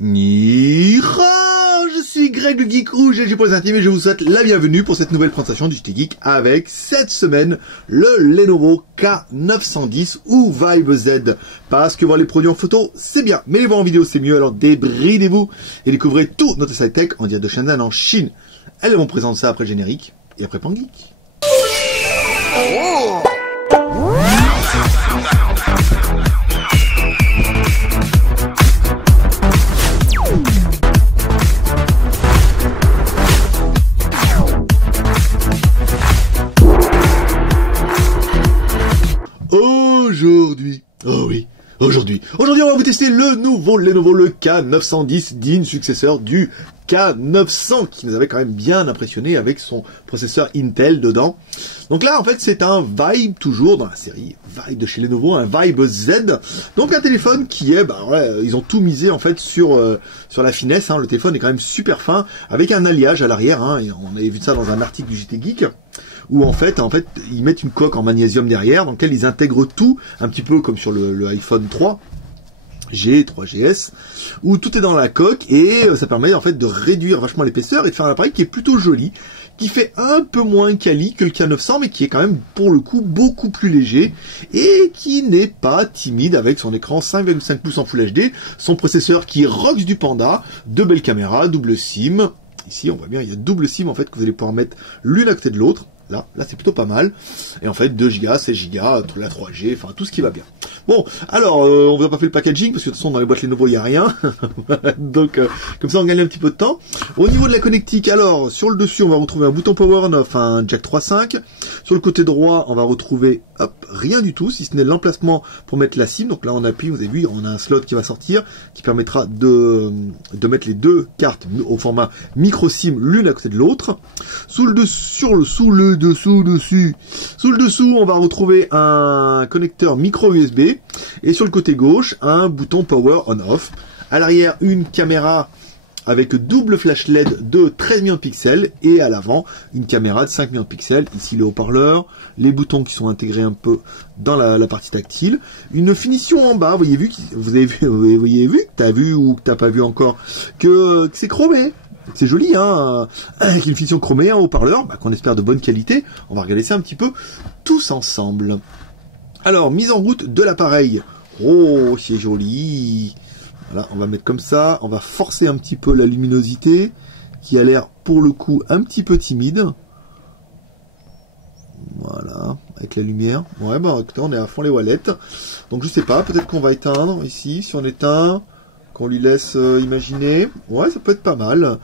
Ni hao, je suis Greg le Geek ou GG pour les intimes et je vous souhaite la bienvenue pour cette nouvelle présentation du JT Geek avec cette semaine le Lenovo K910 ou Vibe Z. Parce que voir les produits en photo c'est bien, mais les voir en vidéo c'est mieux, alors débridez-vous et découvrez tout notre side tech en direct de Shenzhen en Chine. Elles vont présenter ça après le générique et après Pan Geek. Oh. Aujourd'hui, on va vous tester le nouveau Lenovo, le K910, digne successeur du K900, qui nous avait quand même bien impressionné avec son processeur Intel dedans. Donc là, en fait, c'est un Vibe, toujours dans la série Vibe de chez Lenovo, un Vibe Z. Donc un téléphone qui est, ils ont tout misé en fait sur la finesse. Hein. Le téléphone est quand même super fin, avec un alliage à l'arrière. Hein. Et on avait vu ça dans un article du JT Geek. Où en fait, ils mettent une coque en magnésium derrière, dans laquelle ils intègrent tout, un petit peu comme sur le iPhone 3G, 3GS, où tout est dans la coque, et ça permet en fait de réduire vachement l'épaisseur et de faire un appareil qui est plutôt joli, qui fait un peu moins quali que le K900, mais qui est quand même, pour le coup, beaucoup plus léger, et qui n'est pas timide avec son écran 5,5 pouces en Full HD, son processeur qui est ROX du Panda, de belles caméras, double SIM. Ici, on voit bien, il y a double SIM en fait que vous allez pouvoir mettre l'une à côté de l'autre. Là c'est plutôt pas mal. Et en fait, 2 Go, 16 Go, la 3G, enfin tout ce qui va bien. Bon, alors, on vous a pas fait le packaging, parce que de toute façon, dans les boîtes Lenovo, il n'y a rien. Donc, comme ça, on gagne un petit peu de temps. Au niveau de la connectique, alors, sur le dessus, on va retrouver un bouton power on-off, un jack 3.5. Sur le côté droit, on va retrouver, rien du tout, si ce n'est l'emplacement pour mettre la SIM. Donc là, on appuie, vous avez vu, on a un slot qui va sortir, qui permettra de mettre les deux cartes au format micro SIM, l'une à côté de l'autre. Sous le dessous, on va retrouver un connecteur micro USB et sur le côté gauche, un bouton power on-off. À l'arrière, une caméra avec double flash LED de 13 millions de pixels et à l'avant, une caméra de 5 millions de pixels. Ici, le haut-parleur, les boutons qui sont intégrés un peu dans la partie tactile. Une finition en bas, vous avez vu, t'as vu ou que t'as pas vu encore, que c'est chromé. C'est joli, hein, avec une finition chromée, un haut-parleur, qu'on espère de bonne qualité. On va regarder ça un petit peu tous ensemble. Alors, mise en route de l'appareil. Oh, c'est joli. Voilà, on va mettre comme ça. On va forcer un petit peu la luminosité, qui a l'air, pour le coup, un petit peu timide. Voilà, avec la lumière. Ouais, écoutez, on est à fond les wallets. Donc, je sais pas, peut-être qu'on va éteindre ici, si on éteint... qu'on lui laisse imaginer. Ouais, ça peut être pas mal.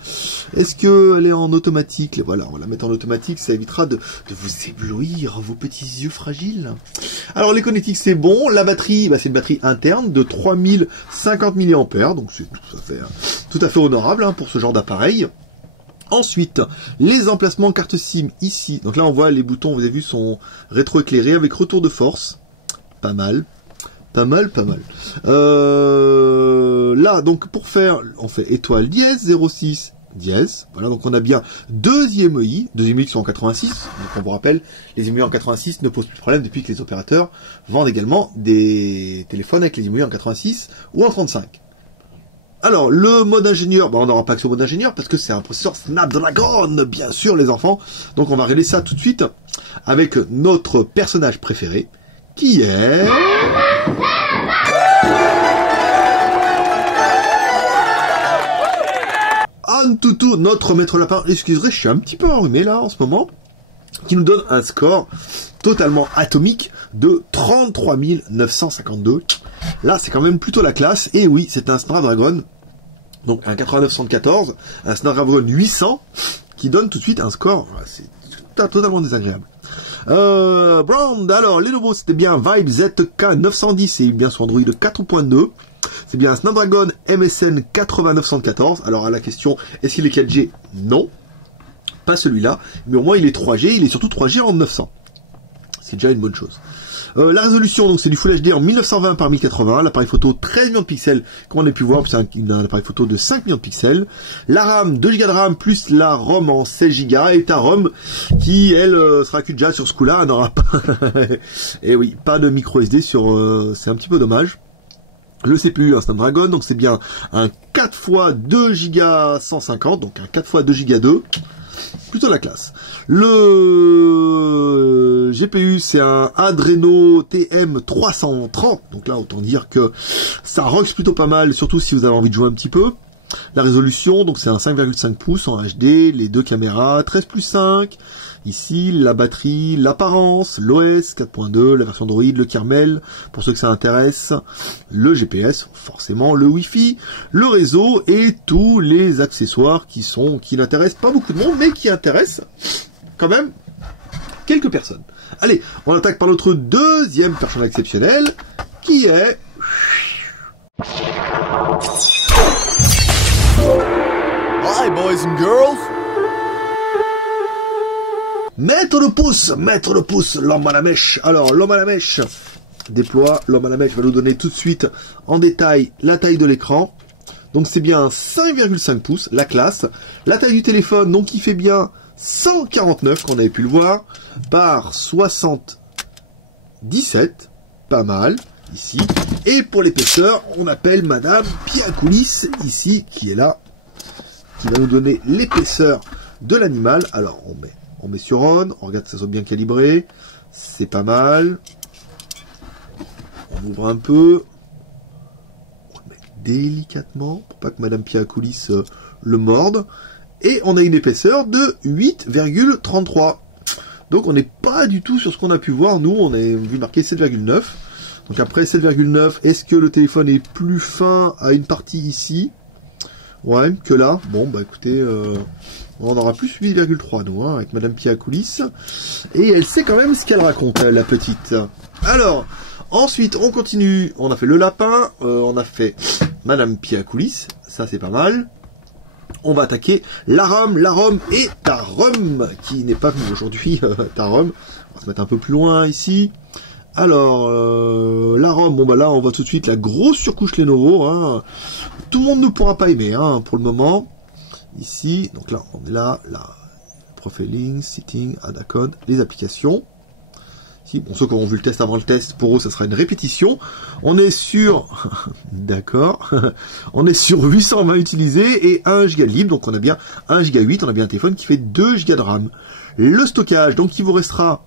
Est-ce qu'elle est en automatique? Voilà, on va la mettre en automatique, ça évitera de vous éblouir, vos petits yeux fragiles. Alors, les connectiques, c'est bon. La batterie, c'est une batterie interne de 3050 mAh, donc c'est tout à fait honorable pour ce genre d'appareil. Ensuite, les emplacements carte SIM ici. Donc là, on voit les boutons, vous avez vu, sont rétroéclairés avec retour de force. Pas mal. Pas mal. Là, donc, pour faire, on fait étoile dièse, 06 dièse. Voilà, donc on a bien deux IMEI qui sont en 86. Donc, on vous rappelle, les IMEI en 86 ne posent plus de problème depuis que les opérateurs vendent également des téléphones avec les IMEI en 86 ou en 35. Alors, le mode ingénieur, on n'aura pas accès au mode ingénieur parce que c'est un processeur Snapdragon, bien sûr, les enfants. Donc, on va régler ça tout de suite avec notre personnage préféré, qui est... Antutu, notre maître lapin. Excusez, je suis un petit peu enrhumé là en ce moment, qui nous donne un score totalement atomique de 33 952. Là, c'est quand même plutôt la classe. Et oui, c'est un Snapdragon, donc un 8974, un Snapdragon 800, qui donne tout de suite un score. C'est totalement désagréable. Brand, alors, Lenovo, c'était bien Vibe Z K910 et bien sur Android 4.2. C'est bien un Snapdragon MSN 8914. Alors, à la question, est-ce qu'il est 4G? Non. Pas celui-là. Mais au moins, il est 3G. Il est surtout 3G en 900. C'est déjà une bonne chose. La résolution, donc c'est du Full HD en 1920 par 1080. L'appareil photo 13 millions de pixels, comme on a pu voir, c'est un appareil photo de 5 millions de pixels. La RAM, 2 Go de RAM plus la ROM en 16 Go et ta ROM qui, elle, sera que déjà sur ce coup-là, n'aura pas... Et oui, pas de micro SD sur... c'est un petit peu dommage. Le CPU, un Snapdragon, donc c'est bien un 4 x 2 Go 150, donc un 4 x 2 Go 2. Plutôt la classe. Le GPU, c'est un Adreno TM330. Donc là, autant dire que ça rock plutôt pas mal, surtout si vous avez envie de jouer un petit peu. La résolution, donc c'est un 5,5 pouces en HD, les deux caméras, 13+5. Ici, la batterie, l'apparence, l'OS 4.2, la version Android, le kernel, pour ceux que ça intéresse, le GPS, forcément, le Wi-Fi, le réseau et tous les accessoires qui n'intéressent pas beaucoup de monde, mais qui intéressent quand même quelques personnes. Allez, on attaque par notre deuxième personnage exceptionnel, qui est... Hi boys and girls. Mettre le pouce, l'homme à la mèche. Alors, l'homme à la mèche déploie. L'homme à la mèche va nous donner tout de suite en détail la taille de l'écran. Donc c'est bien 5,5 pouces, la classe. La taille du téléphone, donc il fait bien 149, qu'on avait pu le voir, par 77, pas mal, ici. Et pour l'épaisseur, on appelle Madame Piakoulis, ici, qui est là, qui va nous donner l'épaisseur de l'animal. Alors, on met sur on regarde que ça soit bien calibré, c'est pas mal. On ouvre un peu, on le met délicatement, pour pas que Madame Piakoulis le morde. Et on a une épaisseur de 8,33. Donc on n'est pas du tout sur ce qu'on a pu voir. Nous, on a vu marqué 7,9. Donc après 7,9, est-ce que le téléphone est plus fin à une partie ici? Ouais, que là. Bon, bah écoutez, on aura plus 8,3 nous, hein, avec Madame Piakoulis. Et elle sait quand même ce qu'elle raconte, la petite. Alors, ensuite, on continue. On a fait le lapin, on a fait Madame Piakoulis. Ça, c'est pas mal. On va attaquer Larum et Tarum, qui n'est pas venu aujourd'hui, Tarum. On va se mettre un peu plus loin ici. Alors, Larum, bon bah là, on voit tout de suite la grosse surcouche Lenovo, hein. Tout le monde ne pourra pas aimer, hein, pour le moment. Ici, donc là, on est là, profiling, setting, add code, les applications. Ici, bon, ceux qui auront vu le test avant le test, pour eux, ça sera une répétition. On est sur, d'accord, on est sur 820 utilisés et 1 Go de libre, donc on a bien 1 Go 8, on a bien un téléphone qui fait 2 Go de RAM. Le stockage, donc il vous restera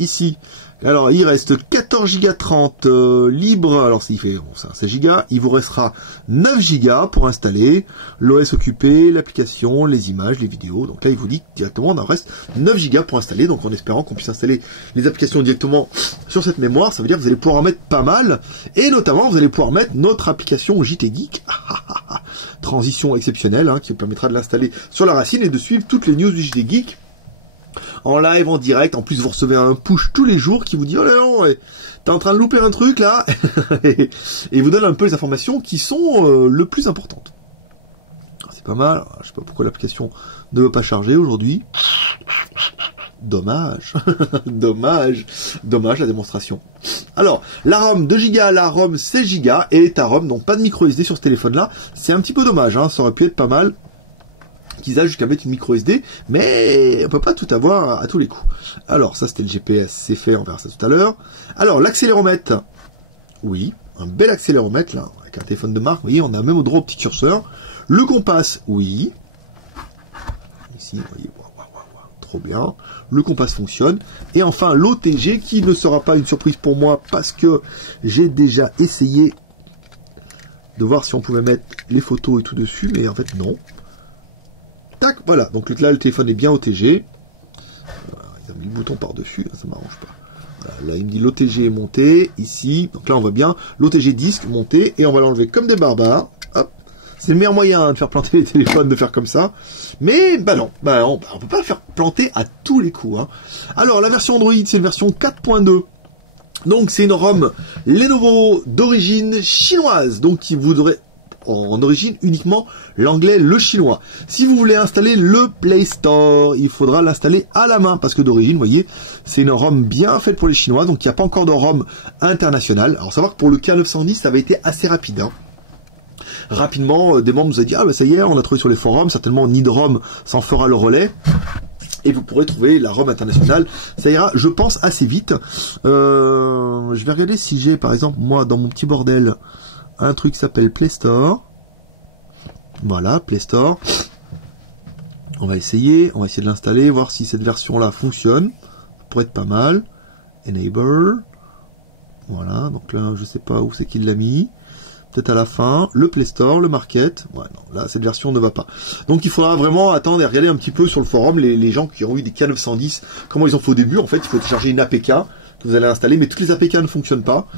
ici. Alors, il reste 14 Go 30 libre. Alors, il fait 16 Go. Il vous restera 9 Go pour installer l'OS occupé, l'application, les images, les vidéos. Donc là, il vous dit directement, on en reste 9 Go pour installer. Donc, en espérant qu'on puisse installer les applications directement sur cette mémoire, ça veut dire que vous allez pouvoir en mettre pas mal. Et notamment, vous allez pouvoir mettre notre application JT Geek. Transition exceptionnelle, hein, qui vous permettra de l'installer sur la racine et de suivre toutes les news du JT Geek. En live, en direct, en plus vous recevez un push tous les jours qui vous dit « Oh là non, t'es en train de louper un truc là !» et il vous donne un peu les informations qui sont le plus importantes. C'est pas mal, je sais pas pourquoi l'application ne veut pas charger aujourd'hui. Dommage, dommage la démonstration. Alors, la ROM 2 Go, la ROM 16 Go et ta ROM, donc pas de micro SD sur ce téléphone-là. C'est un petit peu dommage, hein, ça aurait pu être pas mal qu'ils aillent jusqu'à mettre une micro SD, mais on peut pas tout avoir à tous les coups. Alors, ça c'était le GPS, c'est fait, on verra ça tout à l'heure. Alors, l'accéléromètre, oui, un bel accéléromètre, là, avec un téléphone de marque, vous voyez, on a même au droit au petit curseur. Le compas, oui. Ici, vous voyez, trop bien. Le compas fonctionne. Et enfin, l'OTG, qui ne sera pas une surprise pour moi, parce que j'ai déjà essayé de voir si on pouvait mettre les photos et tout dessus, mais en fait, non. Tac, voilà, donc là le téléphone est bien OTG. Voilà, ils ont mis le bouton par-dessus, là, ça m'arrange pas. Voilà, là il me dit l'OTG est monté, ici, donc là on voit bien l'OTG disque monté, et on va l'enlever comme des barbares. Hop, c'est le meilleur moyen de faire planter les téléphones, de faire comme ça. Mais bah non, on peut pas le faire planter à tous les coups. Hein. Alors la version Android, c'est une version 4.2. Donc c'est une ROM Lenovo d'origine chinoise, donc qui voudrait en origine uniquement l'anglais, le chinois. Si vous voulez installer le Play Store, il faudra l'installer à la main, parce que d'origine, vous voyez, c'est une ROM bien faite pour les Chinois, donc il n'y a pas encore de ROM internationale. Alors savoir que pour le K910, ça avait été assez rapide. Hein. Rapidement, des membres nous ont dit, ah bah ça y est, on a trouvé sur les forums, certainement Nidrom s'en fera le relais. et vous pourrez trouver la ROM internationale. Ça ira, je pense, assez vite. Je vais regarder si j'ai, par exemple, moi, dans mon petit bordel, un truc qui s'appelle Play Store. Voilà, Play Store. On va essayer de l'installer, voir si cette version-là fonctionne. Ça pourrait être pas mal. Enable. Voilà, donc là, je sais pas où c'est qu'il l'a mis. Peut-être à la fin, le Play Store, le Market. Ouais, non, là, cette version ne va pas. Donc, il faudra vraiment attendre et regarder un petit peu sur le forum les gens qui ont eu des K910, comment ils ont fait au début. En fait, il faut télécharger une APK que vous allez installer, mais toutes les APK ne fonctionnent pas.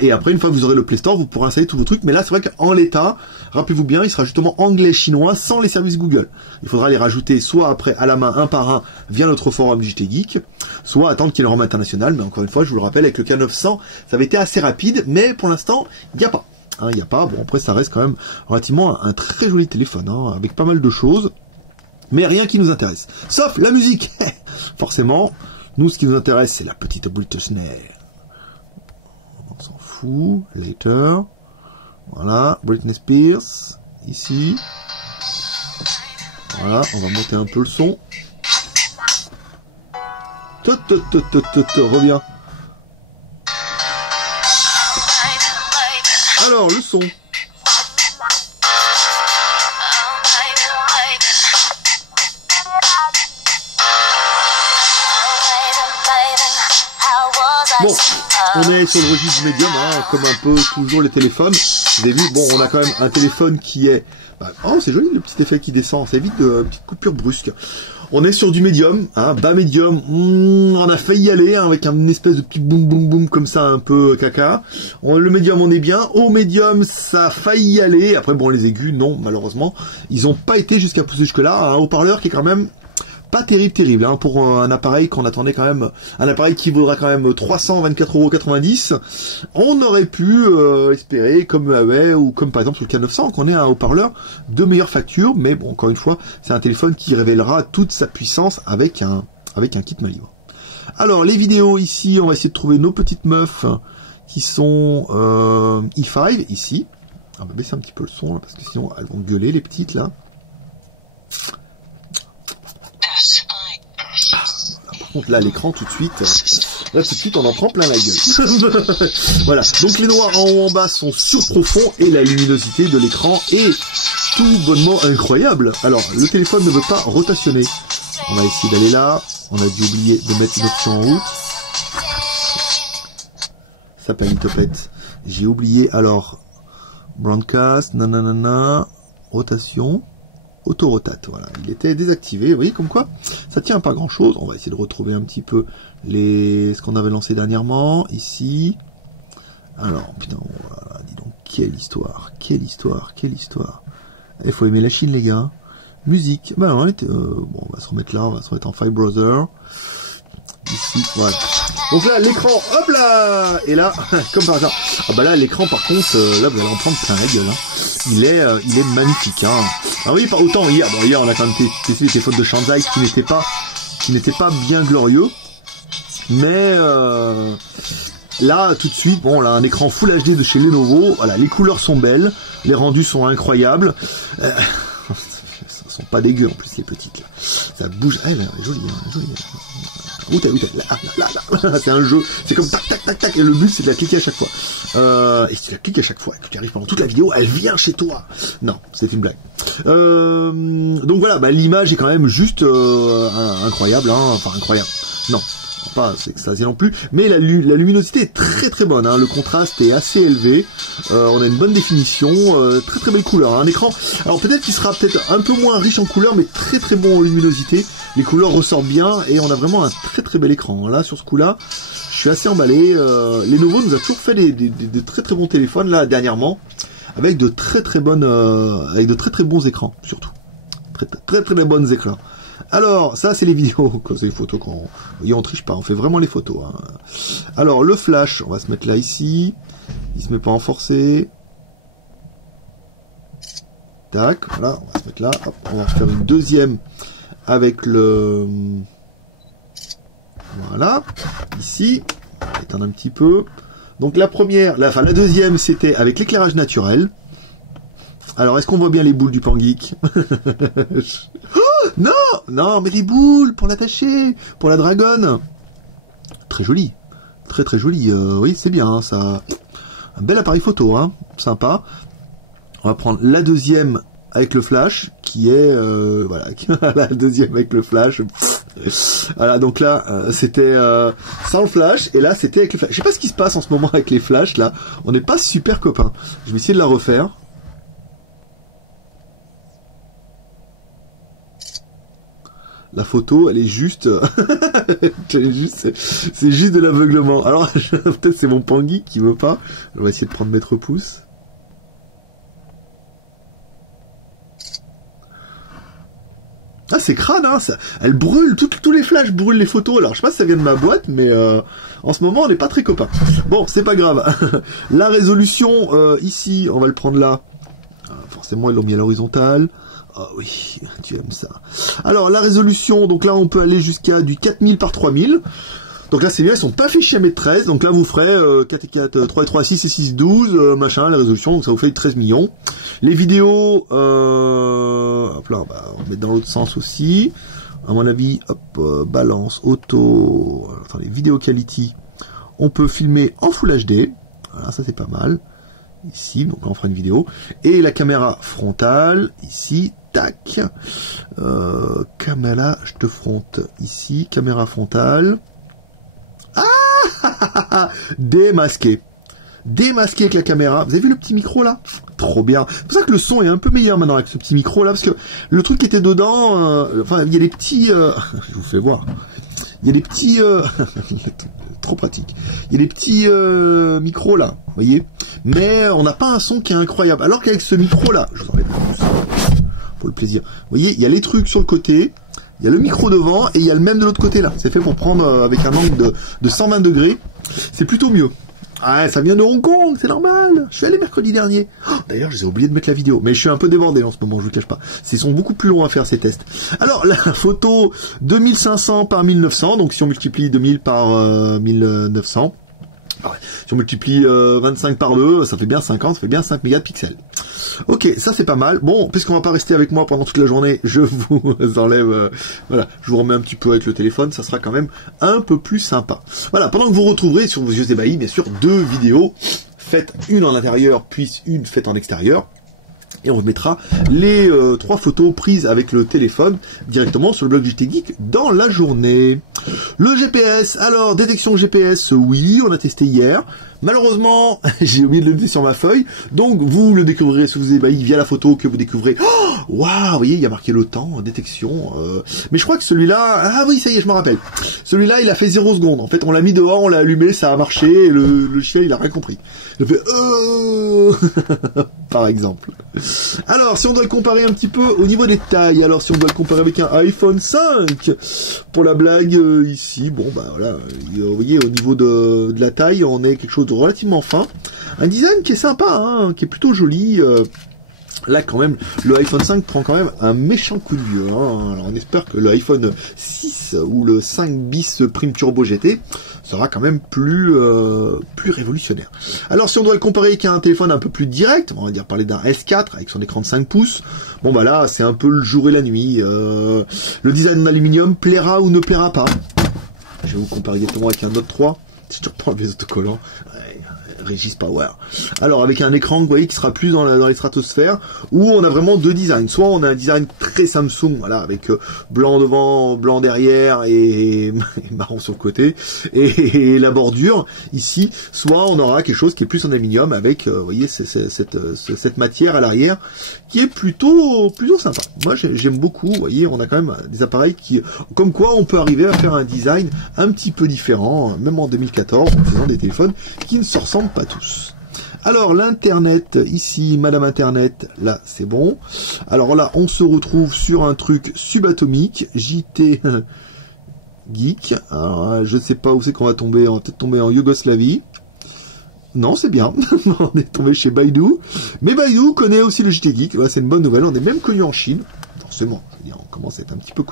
Et après, une fois que vous aurez le Play Store, vous pourrez installer tous vos trucs. Mais là, c'est vrai qu'en l'état, rappelez-vous bien, il sera justement anglais-chinois sans les services Google. Il faudra les rajouter soit après à la main, un par un, via notre forum JT Geek, soit attendre qu'il y ait le ROM international. Mais encore une fois, je vous le rappelle, avec le K900, ça avait été assez rapide, mais pour l'instant, il n'y a pas. Il n'y a pas, bon après ça reste quand même relativement un très joli téléphone, avec pas mal de choses, mais rien qui nous intéresse, sauf la musique. Forcément, nous ce qui nous intéresse c'est la petite Britney Snare. On s'en fout, later, voilà, Britney Spears, ici, voilà, on va monter un peu le son, reviens. Alors, le son. Bon, on est sur le registre du médium, comme un peu toujours les téléphones. Vous avez vu, bon, on a quand même un téléphone qui est... oh, c'est joli le petit effet qui descend, ça évite de petites coupures brusques. On est sur du médium, bas médium, on a failli y aller, avec une espèce de petit boum boum boum comme ça, un peu caca. Le médium, on est bien. Au médium, ça a failli y aller. Après, bon, les aigus, non, malheureusement. Ils n'ont pas été jusqu'à pousser jusque-là. Un haut-parleur qui est quand même pas terrible, pour un appareil qu'on attendait quand même, un appareil qui vaudra quand même 324,90 €. On aurait pu espérer, comme Huawei ou comme par exemple sur le K900, qu'on ait un haut-parleur de meilleure facture, mais bon, encore une fois, c'est un téléphone qui révélera toute sa puissance avec un kit main libre. Alors, les vidéos ici, on va essayer de trouver nos petites meufs qui sont i5 ici. On va baisser un petit peu le son là, parce que sinon elles vont gueuler les petites là. Là l'écran tout de suite on en prend plein la gueule. Voilà, donc les noirs en haut en bas sont surprofonds et la luminosité de l'écran est tout bonnement incroyable. Alors le téléphone ne veut pas rotationner, on va essayer d'aller là, on a dû oublier de mettre une option en haut, ça paye une topette, j'ai oublié. Alors broadcast, nanana, rotation, auto-rotate, voilà, il était désactivé, vous voyez comme quoi ça tient pas grand chose. On va essayer de retrouver un petit peu ce qu'on avait lancé dernièrement, ici. Alors, putain, voilà, dis donc, quelle histoire. Il faut aimer la Chine, les gars. Musique, bon, on va se remettre là, on va se remettre en File Browser. Ici, voilà. Donc là, l'écran, hop là. Et là, comme par hasard. Là, l'écran, par contre, là, vous allez en prendre plein la gueule. Il est magnifique. Ah oui, pas autant hier. Bon, hier, on a quand même testé les téléphones de Shanzai qui n'étaient pas bien glorieux. Mais là, tout de suite, bon, là, un écran Full HD de chez Lenovo. Voilà, les couleurs sont belles, les rendus sont incroyables. Sont pas dégueux en plus les petites là. Ça bouge, elle est jolie. Où t'es là, c'est un jeu, c'est comme tac tac tac tac, et le but c'est de la cliquer à chaque fois. Et si tu la cliques à chaque fois, et que tu arrives pendant toute la vidéo, elle vient chez toi. Non, c'est une blague. Donc voilà, l'image est quand même juste incroyable, enfin incroyable. Non, pas c'est extasié non plus, mais la luminosité est très très bonne, le contraste est assez élevé, on a une bonne définition, très très belle couleur, un écran, alors peut-être qu'il sera peut-être un peu moins riche en couleurs, mais très très bon en luminosité, les couleurs ressortent bien, et on a vraiment un très très bel écran, là sur ce coup-là, je suis assez emballé, Lenovo nous a toujours fait des très très bons téléphones, là, dernièrement, avec de très très bonnes, avec de très très bons écrans, surtout, très très bonnes écrans. Alors, ça c'est les vidéos, c'est les photos qu'on... Oui, on triche pas, on fait vraiment les photos. Alors, le flash, on va se mettre là ici. Il se met pas en forcé. Tac, voilà, on va se mettre là. Hop, on va faire une deuxième avec le... Voilà, ici. On va éteindre un petit peu. Donc la première, la deuxième c'était avec l'éclairage naturel. Alors, est-ce qu'on voit bien les boules du Pangeek? Oh, Non, non, mais des boules pour l'attacher, pour la dragonne. Très joli, très très joli. Oui, c'est bien, hein, ça. Un bel appareil photo, hein, sympa. On va prendre la deuxième avec le flash, qui est voilà, la deuxième avec le flash. Voilà, donc là c'était sans flash, et là c'était avec le flash. Je sais pas ce qui se passe en ce moment avec les flashs là. On n'est pas super copains. Je vais essayer de la refaire. La photo, elle est juste, c'est juste de l'aveuglement. Alors peut-être c'est mon Pangui qui veut pas. On va essayer de prendre mètre pouce. Ah, c'est crade, hein, ça, elle brûle, tous les flashs brûlent les photos. Alors, je sais pas si ça vient de ma boîte, mais en ce moment, on n'est pas très copains. Bon, c'est pas grave. La résolution, ici, on va le prendre là. Forcément, ils l'ont mis à l'horizontale. Oh oui, tu aimes ça. Alors, la résolution, donc là, on peut aller jusqu'à du 4000 par 3000. Donc là, c'est bien, ils sont pas fichés à mètre 13. Donc là, vous ferez 4 et 4, 3 et 3, 6 et 6, 12, machin, la résolution. Donc ça vous fait 13 millions. Les vidéos, hop là, bah, on va mettre dans l'autre sens aussi. À mon avis, hop, balance, auto, attendez, vidéo quality. On peut filmer en Full HD. Voilà, ça c'est pas mal. Ici, donc on fera une vidéo. Et la caméra frontale, ici, tac. Caméra, je te fronte ici, caméra frontale. Ah, démasqué. Démasqué avec la caméra. Vous avez vu le petit micro là? Trop bien. C'est pour ça que le son est un peu meilleur maintenant avec ce petit micro là, parce que le truc qui était dedans, enfin il y a des petits, je vous fais voir. Il y a des petits, trop pratique. Il y a des petits micros là, vous voyez. Mais on n'a pas un son qui est incroyable. Alors qu'avec ce micro là, je vous enlève pour le plaisir. Vous voyez, il y a les trucs sur le côté. Il y a le micro devant et il y a le même de l'autre côté là. C'est fait pour prendre avec un angle de 120 degrés. C'est plutôt mieux. Ah, ça vient de Hong Kong, c'est normal. Je suis allé mercredi dernier. Oh, d'ailleurs, j'ai oublié de mettre la vidéo. Mais je suis un peu débordé en ce moment, je vous cache pas. Ils sont beaucoup plus longs à faire ces tests. Alors, la photo 2500 par 1900. Donc, si on multiplie 2000 par 1900. Ah ouais. Si on multiplie 25 par 2, ça fait bien 50, ça fait bien 5 mégapixels. Ok, ça c'est pas mal. Bon, puisqu'on va pas rester avec moi pendant toute la journée, je vous enlève, voilà, je vous remets un petit peu avec le téléphone, ça sera quand même un peu plus sympa. Voilà, pendant que vous retrouverez sur vos yeux ébahis, bien sûr, 2 vidéos, faites une en intérieur, puis une faite en extérieur. Et on mettra les 3 photos prises avec le téléphone directement sur le blog JT Geek dans la journée. Le GPS, alors détection GPS, oui, on a testé hier. Malheureusement, j'ai oublié de le noter sur ma feuille. Donc vous le découvrirez sous vos ébahis via la photo que vous découvrez. Waouh, vous voyez, il y a marqué le temps, détection. Mais je crois que celui-là, ah oui, ça y est, je me rappelle. Celui-là, il a fait 0 secondes. En fait, on l'a mis dehors, on l'a allumé, ça a marché, et le chien, il a rien compris. Il a fait par exemple. Alors, si on doit le comparer un petit peu au niveau des tailles, alors si on doit le comparer avec un iPhone 5, pour la blague, ici, bon, bah voilà, vous voyez, au niveau de la taille, on est quelque chose de relativement fin. Un design qui est sympa, hein, qui est plutôt joli. Là, quand même, le iPhone 5 prend quand même un méchant coup de vieux. Hein. Alors, on espère que le iPhone 6 ou le 5 bis Prime Turbo GT sera quand même plus révolutionnaire. Alors, si on doit le comparer avec un téléphone un peu plus direct, on va dire parler d'un S4 avec son écran de 5 pouces, bon bah là, c'est un peu le jour et la nuit. Le design en aluminium plaira ou ne plaira pas. Je vais vous comparer directement avec un Note 3. Si tu reprends les autocollants, Regis Power. Alors avec un écran, vous voyez, qui sera plus dans les stratosphères, où on a vraiment 2 designs. Soit on a un design très Samsung, voilà, avec blanc devant, blanc derrière et marron sur le côté, et la bordure ici. Soit on aura quelque chose qui est plus en aluminium avec, vous voyez, cette matière à l'arrière qui est plutôt sympa. Moi j'aime beaucoup. Vous voyez, on a quand même des appareils qui, comme quoi on peut arriver à faire un design un petit peu différent, même en 2014, en faisant des téléphones qui ne se ressemblent pas tous. Alors l'internet, ici Madame Internet, là c'est bon. Alors là on se retrouve sur un truc subatomique, JT Geek. Alors, je sais pas où c'est qu'on va tomber, on va peut-être tomber en Yougoslavie. Non, c'est bien, on est tombé chez Baidu. Mais Baidu connaît aussi le JT Geek, voilà, c'est une bonne nouvelle, on est même connu en Chine. Forcément, c'est-à-dire on commence à être un petit peu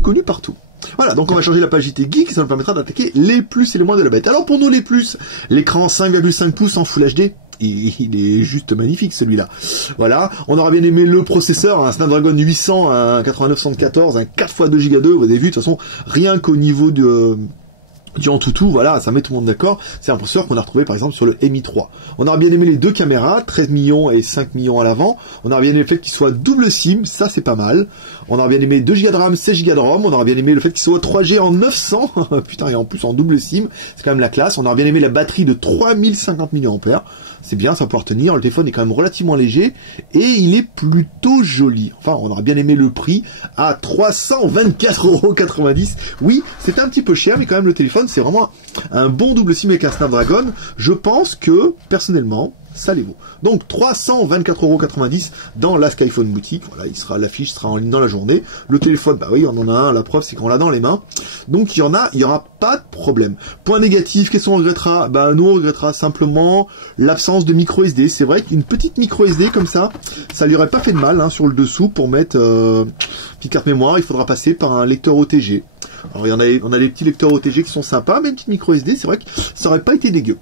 connu partout. Voilà, donc on va changer la page JT Geek, ça nous permettra d'attaquer les plus et les moins de la bête. Alors pour nous les plus, l'écran 5,5 pouces en Full HD, il est juste magnifique celui-là. Voilà, on aura bien aimé le processeur, un Snapdragon 800, un 8974, un 4x2 Go 2, vous avez vu, de toute façon, rien qu'au niveau du Antutu, voilà, ça met tout le monde d'accord. C'est un processeur qu'on a retrouvé par exemple sur le Mi 3. On aura bien aimé les deux caméras, 13 millions et 5 millions à l'avant. On aura bien aimé le fait qu'il soit double SIM, ça c'est pas mal. On aura bien aimé 2 Go de RAM, 16 Go de ROM. On aura bien aimé le fait qu'il soit 3G en 900. Putain, et en plus en double SIM, c'est quand même la classe. On aura bien aimé la batterie de 3050 mAh. C'est bien, ça va pouvoir tenir. Le téléphone est quand même relativement léger et il est plutôt joli. Enfin, on aura bien aimé le prix à 324,90 €. Oui, c'est un petit peu cher, mais quand même le téléphone, c'est vraiment un bon double SIM avec un Snapdragon. Je pense que, personnellement, ça les vaut. Donc 324,90 € dans la Skyphone boutique. Voilà, l'affiche sera en ligne dans la journée. Le téléphone, bah oui, on en a un. La preuve, c'est qu'on l'a dans les mains. Donc il y aura pas de problème. Point négatif, qu'est-ce qu'on regrettera? Bah nous on regrettera simplement l'absence de micro SD. C'est vrai qu'une petite micro SD comme ça lui aurait pas fait de mal hein, sur le dessous pour mettre petite carte mémoire. Il faudra passer par un lecteur OTG. Alors on a les petits lecteurs OTG qui sont sympas, mais une petite micro SD, c'est vrai que ça aurait pas été dégueu.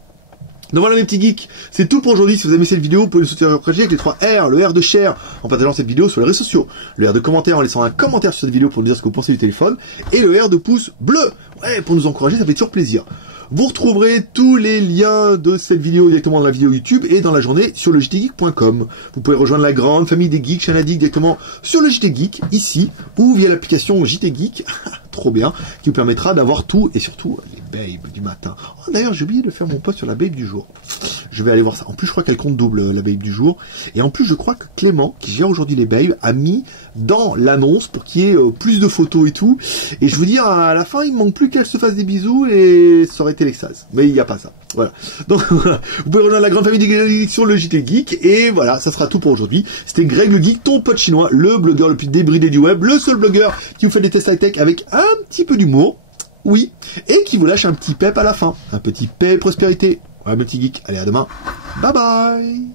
Donc voilà mes petits geeks, c'est tout pour aujourd'hui. Si vous avez aimé cette vidéo, vous pouvez nous soutenir avec les 3 R, le R de share en partageant cette vidéo sur les réseaux sociaux, le R de commentaire en laissant un commentaire sur cette vidéo pour nous dire ce que vous pensez du téléphone, et le R de pouce bleu, ouais, pour nous encourager, ça fait toujours plaisir. Vous retrouverez tous les liens de cette vidéo directement dans la vidéo YouTube et dans la journée sur le jtgeek.com. Vous pouvez rejoindre la grande famille des geeks, chaîne addict directement sur le JT Geek, ici, ou via l'application JT Geek, trop bien, qui vous permettra d'avoir tout, et surtout les babes du matin. Oh, d'ailleurs, j'ai oublié de faire mon post sur la babe du jour. Je vais aller voir ça. En plus, je crois qu'elle compte double, la babe du jour. Et en plus, je crois que Clément, qui gère aujourd'hui les babes, a mis dans l'annonce pour qu'il y ait plus de photos et tout. Et je vous dis, à la fin, il me manque plus qu'elle se fasse des bisous et ça aurait été l'extase. Mais il n'y a pas ça. Voilà. Donc, voilà. Vous pouvez rejoindre la grande famille des geeks sur le JT Geek. Et voilà, ça sera tout pour aujourd'hui. C'était Greg le Geek, ton pote chinois, le blogueur le plus débridé du web, le seul blogueur qui vous fait des tests high-tech avec un petit peu d'humour. Oui. Et qui vous lâche un petit pep à la fin. Un petit pep prospérité. Voilà, mon petit geek. Allez, à demain. Bye bye.